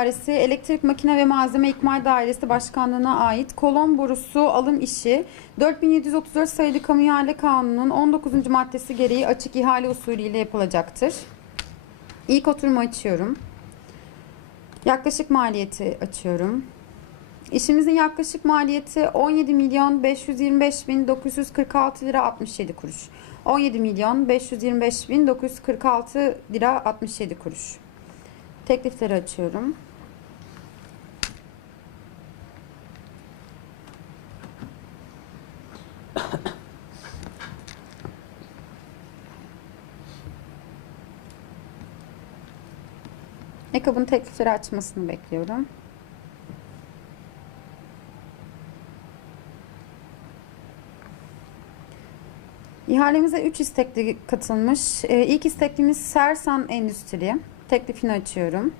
İdaresi Elektrik Makine ve Malzeme İkmal Dairesi Başkanlığı'na ait kolon borusu alım işi 4734 sayılı Kamu İhale Kanunu'nun 19. maddesi gereği açık ihale usulüyle yapılacaktır. İlk oturumu açıyorum. Yaklaşık maliyeti açıyorum. İşimizin yaklaşık maliyeti 17 milyon 525 bin 946 lira 67 kuruş. 17 milyon 525 bin 946 lira 67 kuruş. Teklifleri açıyorum. EKAB'ın teklifleri açmasını bekliyorum. İhalemize 3 istekli katılmış. Ee, ilk isteklimiz Sersan Endüstri. Teklifini açıyorum.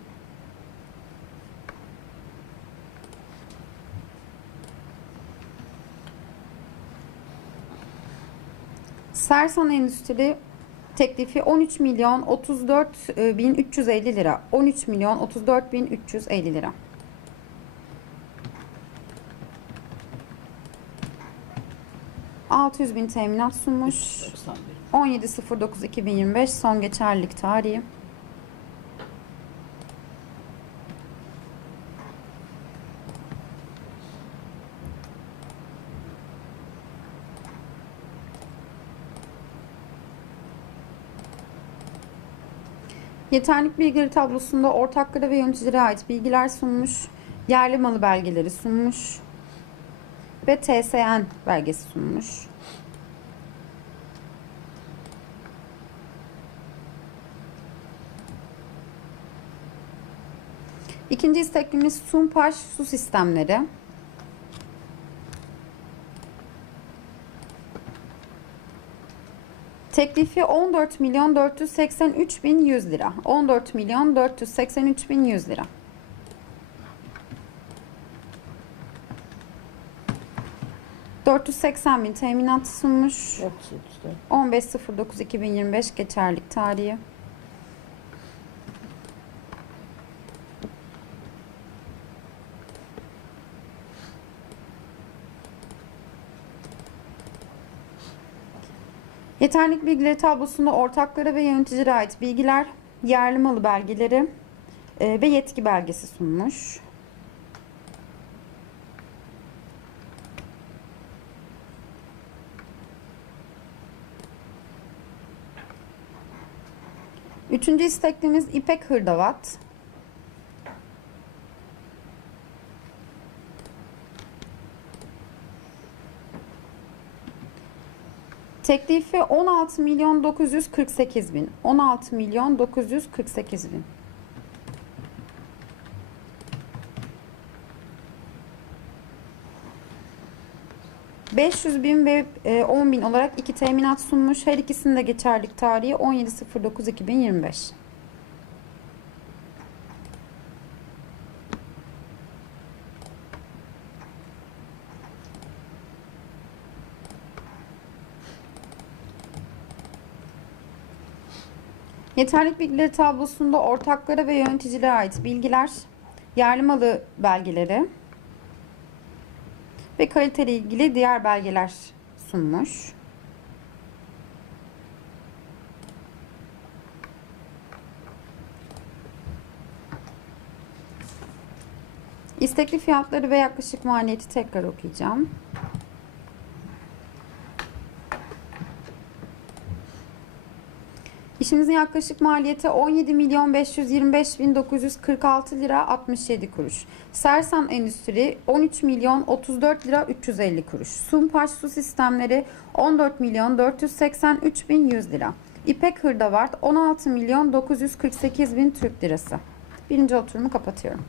Sersan Endüstri teklifi 13 milyon 34 bin 350 lira. 13 milyon 34 bin 350 lira. ...600 bin teminat sunmuş. 17.09.2025 son geçerlilik tarihi. Yeterlik bilgileri tablosunda ortaklara ve yöneticilere ait bilgiler sunmuş. Yerli malı belgeleri sunmuş. Ve TSN belgesi sunmuş. İkinci isteklimiz Sumpaş su sistemleri. Teklifi 14 milyon 483 bin 100 lira. 14 milyon 483 bin 100 lira. ...480 bin teminat sunmuş. 15.09.2025 geçerlik tarihi. Yeterlik bilgileri tablosunda ortaklara ve yöneticilere ait bilgiler, yerli malı belgeleri e, ve yetki belgesi sunmuş. Üçüncü isteklimiz İpek Hırdavat. Teklifi 16 milyon 948 bin. 16 milyon 948 bin. ...500 bin ve e, 10 bin olarak iki teminat sunmuş. Her ikisinin de geçerlik tarihi 17.09.2025. Yeterlik bilgileri tablosunda ortaklara ve yöneticilere ait bilgiler, yerli malı belgeleri ve kaliteyle ilgili diğer belgeler sunmuş. İstekli fiyatları ve yaklaşık maliyeti tekrar okuyacağım. İşimizin yaklaşık maliyeti 17 milyon 525 bin 946 lira 67 kuruş. Sersan Endüstri 13 milyon 34 lira 350 kuruş. Sumpaş Su Sistemleri 14 milyon 483 bin 100 lira. İpek Hırdavart 16 milyon 948 bin Türk lirası. Birinci oturumu kapatıyorum.